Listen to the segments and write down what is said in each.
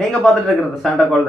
நீங்க பார்த்துட்டு இருக்கிறது Shantechworld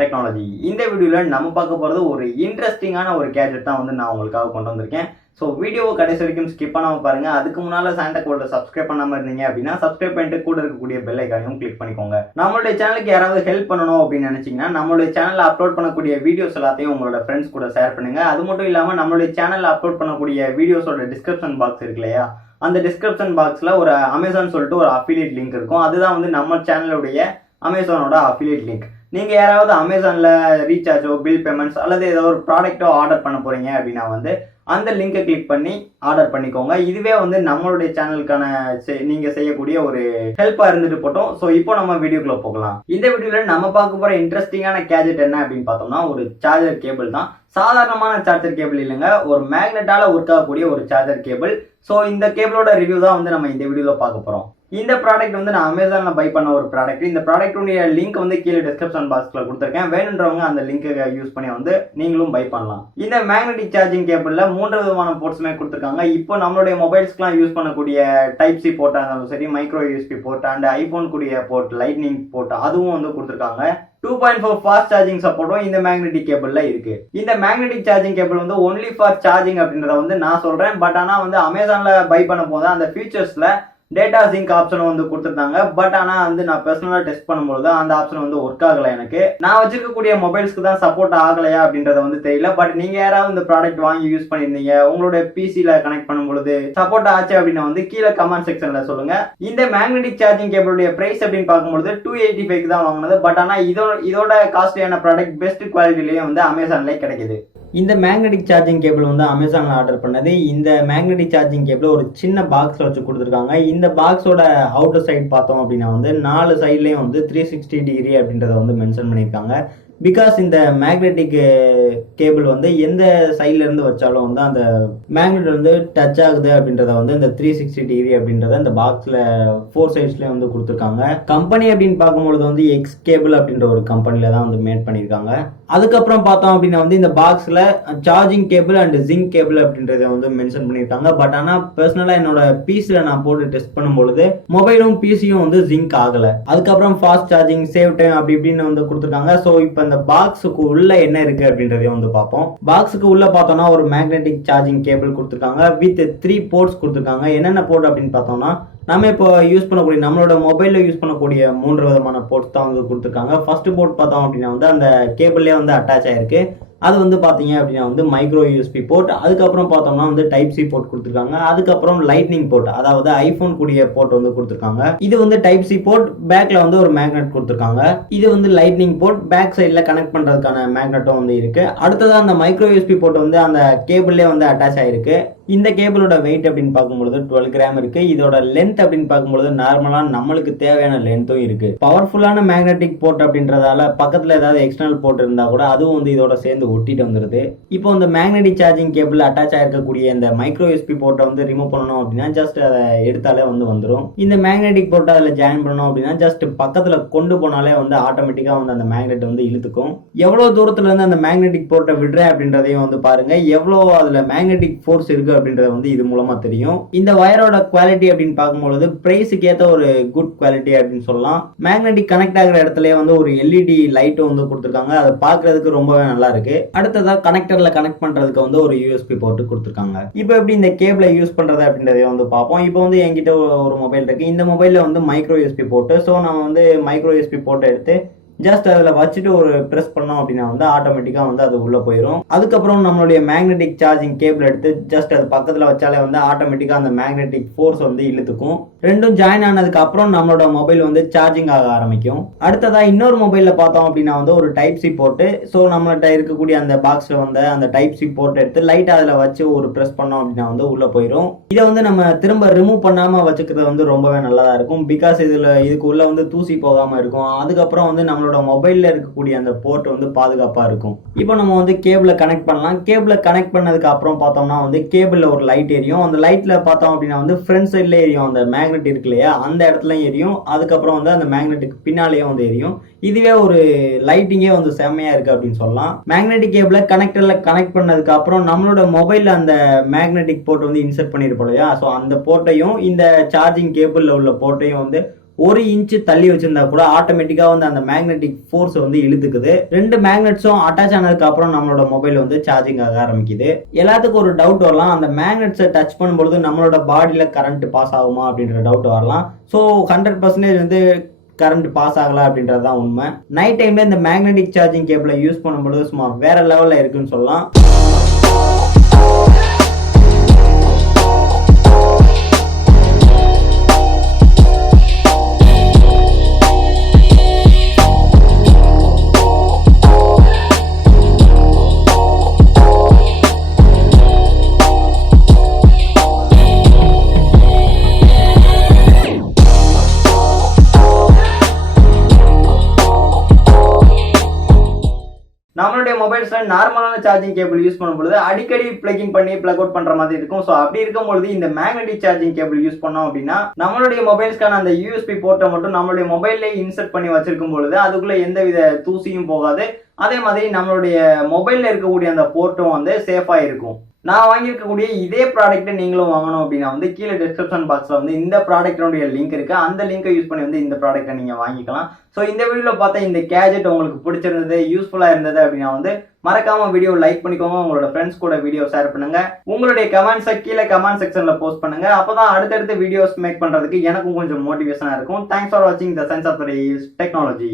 டெக்னாலஜி. இந்த வீடியோல நம்ம பார்க்க போறது ஒரு இன்ட்ரெஸ்டிங்கான ஒரு கேஜெட் தான் வந்து நான் உங்களுக்காக கொண்டு வந்திருக்கேன். ஸோ வீடியோவை கடைசி வரைக்கும் ஸ்கிப் பண்ணாம பாருங்க. அதுக்கு முன்னால Shantechworld சப்ஸ்கிரைப் பண்ணாம இருந்தீங்க அப்படின்னா சப்ஸ்கிரைப் பண்ணிட்டு கூட இருக்கக்கூடிய பெல் ஐக்கானையும் கிளிக் பண்ணிக்கோங்க. நம்மளுடைய சேனலுக்கு யாராவது ஹெல்ப் பண்ணணும் அப்படின்னு நினைச்சீங்கன்னா நம்மளுடைய சேனல்ல அப்லோட் பண்ணக்கூடிய வீடியோஸ் எல்லாத்தையும் உங்களோட ஃப்ரெண்ட்ஸ் கூட ஷேர் பண்ணுங்க. அது மட்டும் இல்லாம நம்மளுடைய சேனல்ல அப்லோட் பண்ணக்கூடிய வீடியோஸோட டிஸ்கிரிப்ஷன் பாக்ஸ் இருக்கு இல்லையா, அந்த டிஸ்கிரிப்ஷன் பாக்ஸ்ல ஒரு அமேசான் சொல்லிட்டு ஒரு அஃபிலியேட் லிங்க் இருக்கும். அதுதான் வந்து நம்ம சேனலுடைய அமேசானோட அஃபிலியேட் லிங்க். நீங்கள் யாராவது அமேசானில் ரீசார்ஜோ பில் பேமெண்ட்ஸ் அல்லது ஏதோ ஒரு ப்ராடக்ட்டோ ஆர்டர் பண்ண போகிறீங்க அப்படின்னா வந்து அந்த லிங்கை கிளிக் பண்ணி ஆர்டர் பண்ணிக்கோங்க. இதுவே வந்து நம்மளுடைய சேனலுக்கான நீங்கள் செய்யக்கூடிய ஒரு ஹெல்ப்பாக இருந்துட்டு போட்டோம். ஸோ இப்போ நம்ம வீடியோக்குள்ளே போகலாம். இந்த வீடியோவில் நம்ம பார்க்க போகிற இன்ட்ரெஸ்டிங்கான கேஜெட் என்ன அப்படின்னு பார்த்தோம்னா ஒரு சார்ஜர் கேபிள் தான். சாதாரணமான சார்ஜர் கேபிள் இல்லைங்க, ஒரு மேக்னெட்டால ஒர்க் ஆகக்கூடிய ஒரு சார்ஜர் கேபிள். ஸோ இந்த கேபிளோட ரிவ்யூ தான் வந்து நம்ம இந்த வீடியோவில் பார்க்க போகிறோம். இந்த ப்ராடக்ட் வந்து நான் அமேசானில் பை பண்ண ஒரு ப்ராடக்ட். இந்த ப்ராடக்ட்டுடைய லிங்க் வந்து கீழே டிஸ்கிரிப்ஷன் பாக்ஸில் கொடுத்துருக்கேன். வேணுன்றவங்க அந்த லிங்கை யூஸ் பண்ணி வந்து நீங்களும் பை பண்ணலாம். இந்த மேக்னெட்டிக் சார்ஜிங் கேபிளில் 3 விதமான போர்ட்ஸுமே கொடுத்துருக்காங்க. இப்போ நம்மளுடைய மொபைல்ஸ்க்குலாம் யூஸ் பண்ணக்கூடிய டைப் சி போர்ட்டாக இருந்தாலும் சரி, micro USB board and iPhone கூடிய போர்ட், லைட்னிங் போர்ட் அதுவும் வந்து கொடுத்துருக்காங்க. 2.4 ஃபாஸ்ட் சார்ஜிங் சப்போர்ட்டும் இந்த மேக்னெட்டிக் கேபிள்ல இருக்கு. இந்த மேக்னெட்டிக் சார்ஜிங் கேபிள் வந்து ஒன்லி ஃபார் சார்ஜிங் அப்படின்றத வந்து நான் சொல்றேன். பட் ஆனால் வந்து அமேசான்ல பை பண்ண போது அந்த ஃபீச்சர்ஸ்ல டேட்டா சிங்க் ஆப்ஷன் வந்து கொடுத்துருந்தாங்க. பட் ஆனால் வந்து நான் பர்சனலாக டெஸ்ட் பண்ணும்போது அந்த ஆப்ஷன் வந்து ஒர்க் ஆகலை. எனக்கு நான் வச்சிருக்கக்கூடிய மொபைல்ஸ்க்கு தான் சப்போர்ட் ஆகலையா அப்படின்றத வந்து தெரியல. பட் நீங்க யாராவது இந்த ப்ராடக்ட் வாங்கி யூஸ் பண்ணியிருந்தீங்க, உங்களோட பிசில கனெக்ட் பண்ணும்பொழுது சப்போர்ட் ஆச்சு அப்படின்னா வந்து கீழே கமெண்ட் செக்ஷன்ல சொல்லுங்க. இந்த மேக்னெட்டிக் சார்ஜிங் கேபிளுடைய பிரைஸ் அப்படின்னு பார்க்கும்போது 285 தான் வாங்கினது. பட் ஆனால் இதோட காஸ்ட்லியான ப்ராடக்ட் பெஸ்ட் குவாலிட்டிலேயே வந்து அமேசான்லேயே கிடைக்குது. இந்த மேக்னெட்டிக் சார்ஜிங் கேபிள் வந்து அமேசானில் ஆர்டர் பண்ணது. இந்த மேக்னெட்டிக் சார்ஜிங் கேபிள் ஒரு சின்ன பாக்ஸில் வச்சு கொடுத்துருக்காங்க. இந்த பாக்ஸோட அவுட்டர் சைட் பார்த்தோம் அப்படின்னா வந்து 4 சைட்லேயும் வந்து 360 டிகிரி அப்படின்றத வந்து மென்ஷன் பண்ணியிருக்காங்க. பிகாஸ் இந்த மேக்னெட்டிக் கேபிள் வந்து எந்த சைட்ல இருந்து வச்சாலும் வந்து அந்த மேக்னெட் வந்து டச் ஆகுது அப்படின்றத வந்து இந்த 360 டிகிரி அப்படின்றத இந்த பாக்ஸ்ல 4 சைட்ஸ்லயும் வந்து கொடுத்துருக்காங்க. கம்பெனி அப்படின்னு பார்க்கும்பொழுது வந்து எக்ஸ் கேபிள் அப்படின்ற ஒரு கம்பெனில தான் வந்து மேட் பண்ணியிருக்காங்க. அதுக்கப்புறம் பார்த்தோம் அப்படின்னா வந்து இந்த பாக்ஸ்ல charging cable and zinc cable அப்படின்றத வந்து மென்ஷன் பண்ணியிருக்காங்க. பட் ஆனால் பர்சனலா என்னோட பிசில நான் போட்டு டெஸ்ட் பண்ணும்பொழுது மொபைலும் பிசியும் வந்து ஜிங்க் ஆகல. அதுக்கப்புறம் ஃபாஸ்ட் சார்ஜிங், சேவ் டைம் அப்படி இப்படின்னு வந்து கொடுத்துருக்காங்க. ஸோ இப்போ இந்த பாக்ஸுக்கு உள்ள என்ன இருக்கு அப்படின்றதையும் வந்து பார்ப்போம். பாக்ஸுக்கு உள்ள பார்த்தோம்னா ஒரு மேக்னெட்டிக் சார்ஜிங் கேபிள் கொடுத்துருக்காங்க வித் 3 போர்ட்ஸ் கொடுத்துருக்காங்க. என்னென்ன போர்ட் அப்படின்னு பார்த்தோம்னா நம்ம இப்போ யூஸ் பண்ணக்கூடிய நம்மளோட மொபைல்ல யூஸ் பண்ணக்கூடிய 3 விதமான போர்ட்ஸ் தான் வந்து கொடுத்துருக்காங்க. ஃபர்ஸ்ட் போர்ட் பார்த்தோம் அப்படின்னா வந்து அந்த கேபிள்லேயே வந்து அட்டாச் ஆயிருக்கு. அது வந்து பார்த்தீங்க அப்படின்னா வந்து மைக்ரோ யூஎஸ்பி போர்ட். அதுக்கப்புறம் பார்த்தோம்னா வந்து டைப் சி போர்ட் கொடுத்துருக்காங்க. அதுக்கப்புறம் லைட்னிங் போர்ட், அதாவது ஐஃபோன் கூடிய போர்ட் வந்து கொடுத்துருக்காங்க. இது வந்து டைப் சி போர்ட், பேக்ல வந்து ஒரு மேக்னெட் கொடுத்துருக்காங்க. இது வந்து லைட்னிங் போர்ட், பேக் சைடில் கனெக்ட் பண்றதுக்கான மேக்னெட்டும் வந்து இருக்கு. அடுத்ததான் அந்த மைக்ரோ யூஎஸ்பி போர்ட் வந்து அந்த கேபிள்லேயே வந்து அட்டாச் ஆயிருக்கு. இந்த கேபிளோட வெயிட் அப்படின்னு பார்க்கும்பொழுது 12 கிராம் இருக்கு. இதோட லென்த் அப்படின்னு பார்க்கும்பொழுது நார்மலா நம்மளுக்கு தேவையான லென்த்தும் இருக்கு. பவர்ஃபுல்லான மேக்னெட்டிக் போர்ட் அப்படின்றதால பக்கத்துல ஏதாவது எக்ஸ்டர்னல் போர்ட் இருந்தா கூட அதுவும் வந்து இதோட சேர்ந்து ஒட்டிட்டு வந்துருது. இப்போ இந்த மேக்னெட்டிக் சார்ஜிங் கேபிள் அட்டாச் ஆயிருக்கக்கூடிய இந்த மைக்ரோ யூஎஸ்பி போர்ட்டை வந்து ரிமூவ் பண்ணணும் அப்படின்னா ஜஸ்ட் அதை எடுத்தாலே வந்து வந்துடும். இந்த மேக்னெட்டிக் போர்ட்டை அதில் ஜாயின் பண்ணணும் அப்படின்னா ஜஸ்ட் பக்கத்துல கொண்டு போனாலே வந்து ஆட்டோமேட்டிக்கா வந்து அந்த மேக்னெட் வந்து இழுத்துக்கும். எவ்வளவு தூரத்துல இருந்து அந்த மேக்னெட்டிக் போர்ட்டை விடுறேன் அப்படின்றதையும் வந்து பாருங்க. எவ்வளவு அதுல மேக்னெட்டிக் ஃபோர்ஸ் இருக்கு அப்படின்றத வந்து இது மூலமா தெரியும். இந்த வயரோட குவாலிட்டி அப்படின்னு பார்க்கும்போது பிரைஸுக்கு ஏற்ற ஒரு குட் குவாலிட்டி அப்படின்னு சொல்லலாம். மேக்னெட்டிக் கனெக்ட் ஆகிற இடத்துல வந்து ஒரு எல்இடி லைட்டும் வந்து கொடுத்துருக்காங்க. அதை பார்க்கறதுக்கு ரொம்பவே நல்லா இருக்கு. அடுத்ததா கனெக்டர்ல கனெக்ட் பண்றதுக்கு வந்து ஒரு யூஎஸ்பி போர்ட் கொடுத்துருக்காங்க. இப்போ எப்படி இந்த கேபிளை யூஸ் பண்றது அப்படின்றத வந்து பார்ப்போம். இப்போ வந்து என்கிட்ட ஒரு மொபைல் இருக்கு. இந்த மொபைல்ல வந்து மைக்ரோ யூஎஸ்பி போர்ட். ஸோ நம்ம வந்து மைக்ரோ யூஎஸ்பி போர்ட்டை எடுத்து ஜஸ்ட் அதில் வச்சுட்டு ஒரு ப்ரெஸ் பண்ணோம் அப்படின்னா வந்து ஆட்டோமேட்டிக்காக வந்து அது உள்ளே போயிடும். அதுக்கப்புறம் நம்மளுடைய மேக்னெட்டிக் சார்ஜிங் கேபிள் எடுத்து ஜஸ்ட் அது பக்கத்தில் வச்சாலே வந்து ஆட்டோமேட்டிக்காக அந்த மேக்னெட்டிக் ஃபோர்ஸ் வந்து இழுத்துக்கும். ரெண்டும் ஜாயின் ஆனதுக்கு அப்புறம் நம்மளோட மொபைல் வந்து சார்ஜிங் ஆக ஆரம்பிக்கும். அடுத்ததாக இன்னொரு மொபைலில் பார்த்தோம் அப்படின்னா வந்து ஒரு டைப் சி போர்ட்டு. ஸோ நம்மள்கிட்ட இருக்கக்கூடிய அந்த பாக்ஸில் வந்து அந்த டைப் சி போர்ட் எடுத்து லைட்டாக அதில் வச்சு ஒரு ப்ரெஸ் பண்ணோம் அப்படின்னா வந்து உள்ளே போயிடும். இதை வந்து நம்ம திரும்ப ரிமூவ் பண்ணாமல் வச்சுக்கிறது வந்து ரொம்பவே நல்லதாக இருக்கும். பிகாஸ் இதுக்கு உள்ள வந்து தூசி போகாமல் இருக்கும். அதுக்கப்புறம் வந்து நம்மளோட மொபைல்ல இருக்கக்கூடிய அந்த போர்ட் வந்து பாதுகாப்பா இருக்கும். இப்போ நம்ம வந்து கேபிளை கனெக்ட் பண்ணலாம். கேபிளை கனெக்ட் பண்ணதுக்கு அப்புறம் பார்த்தோம்னா வந்து கேபிள்ல ஒரு லைட் எரியும். அந்த லைட்ல பார்த்தோம் அப்படின்னா வந்து ஃப்ரண்ட் சைட்ல எரியும். அந்த மேக்னெட் இருக்கு இல்லையா, அந்த இடத்துல எரியும். அதுக்கப்புறம் வந்து அந்த மேக்னெட்டுக்கு பின்னாலேயே வந்து எரியும். இதுவே ஒரு லைட்டிங்கே வந்து செம்மையா இருக்கு அப்படின்னு சொல்லலாம். மேக்னெட்டிக் கேபிளை கனெக்டர்ல கனெக்ட் பண்ணதுக்கு அப்புறம் நம்மளோட மொபைல்ல அந்த மேக்னெட்டிக் போர்ட் வந்து இன்சர்ட் பண்ணிருப்போம் இல்லையா, ஸோ அந்த போர்ட்டையும் இந்த சார்ஜிங் கேபிள்ல உள்ள போர்ட்டையும் வந்து 1 இன்ச் தள்ளி வச்சிருந்தா கூட ஆட்டோமேட்டிக்கா வந்து அந்த மேக்னெட்டிக் ஃபோர்ஸ் வந்து இழுத்துக்குது. 2 மேக்னெட்ஸும் அட்டாச் ஆனதுக்கு அப்புறம் நம்மளோட மொபைல் வந்து சார்ஜிங் ஆக ஆரம்பிக்குது. எல்லாத்துக்கும் ஒரு டவுட் வரலாம், அந்த மேக்னெட்ஸை டச் பண்ணும்பொழுது நம்மளோட பாடியில கரண்ட் பாஸ் ஆகுமா அப்படின்ற டவுட் வரலாம். ஸோ 100% வந்து கரண்ட் பாஸ் ஆகல அப்படின்றது தான் உண்மை. நைட் டைம்ல இந்த மேக்னெட்டிக் சார்ஜிங் கேபிளை யூஸ் பண்ணும்போது சும்மா வேற லெவல்ல இருக்குன்னு சொல்லலாம். நம்மளுடைய மொபைல்ஸ்ல நார்மலான சார்ஜிங் கேபிள் யூஸ் பண்ணும்போது அடிக்கடி பிளகின் பண்ணி பிளக் அவுட் பண்ற மாதிரி இருக்கும். ஸோ அப்படி இருக்கும்போது இந்த மேக்னெட்டிக் சார்ஜிங் கேபிள் யூஸ் பண்ணோம் அப்படின்னா நம்மளுடைய மொபைல்ஸ்க்கான அந்த யூஎஸ்பி போர்ட்டை மட்டும் நம்மளுடைய மொபைல்ல இன்சர்ட் பண்ணி வச்சிருக்கும் பொழுது அதுக்குள்ள எந்தவித தூசியும் போகாது. அதே மாதிரி நம்மளுடைய மொபைல்ல இருக்கக்கூடிய அந்த போர்ட்டும் வந்து சேஃபா இருக்கும். நான் வாங்கியிருக்கக்கூடிய இதே ப்ராடக்ட்டை நீங்களும் வாங்கணும் அப்படின்னா வந்து கீழே டிஸ்கிரிப்ஷன் பாக்ஸில் வந்து இந்த ப்ராடக்டோடைய லிங்க் இருக்குது. அந்த லிங்கை யூஸ் பண்ணி வந்து இந்த ப்ராடக்ட்டை நீங்கள் வாங்கிக்கலாம். ஸோ இந்த வீடியோவில் பார்த்தா இந்த கேஜெட் உங்களுக்கு பிடிச்சிருந்தது, யூஸ்ஃபுல்லாக இருந்தது அப்படின்னா வந்து மறக்காம வீடியோ லைக் பண்ணிக்கோங்க. உங்களோட ஃப்ரெண்ட்ஸ் கூட வீடியோ ஷேர் பண்ணுங்க. உங்களுடைய கமெண்ட்ஸை கீழே கமெண்ட் செக்ஷனில் போஸ்ட் பண்ணுங்க. அப்போதான் அடுத்தடுத்து வீடியோஸ் மேக் பண்ணுறதுக்கு எனக்கும் கொஞ்சம் மோட்டிவேஷனாக இருக்கும். தேங்க்ஸ் ஃபார் வாட்சிங் த சயின்ஸ் ஆஃப் டெக்னாலஜி.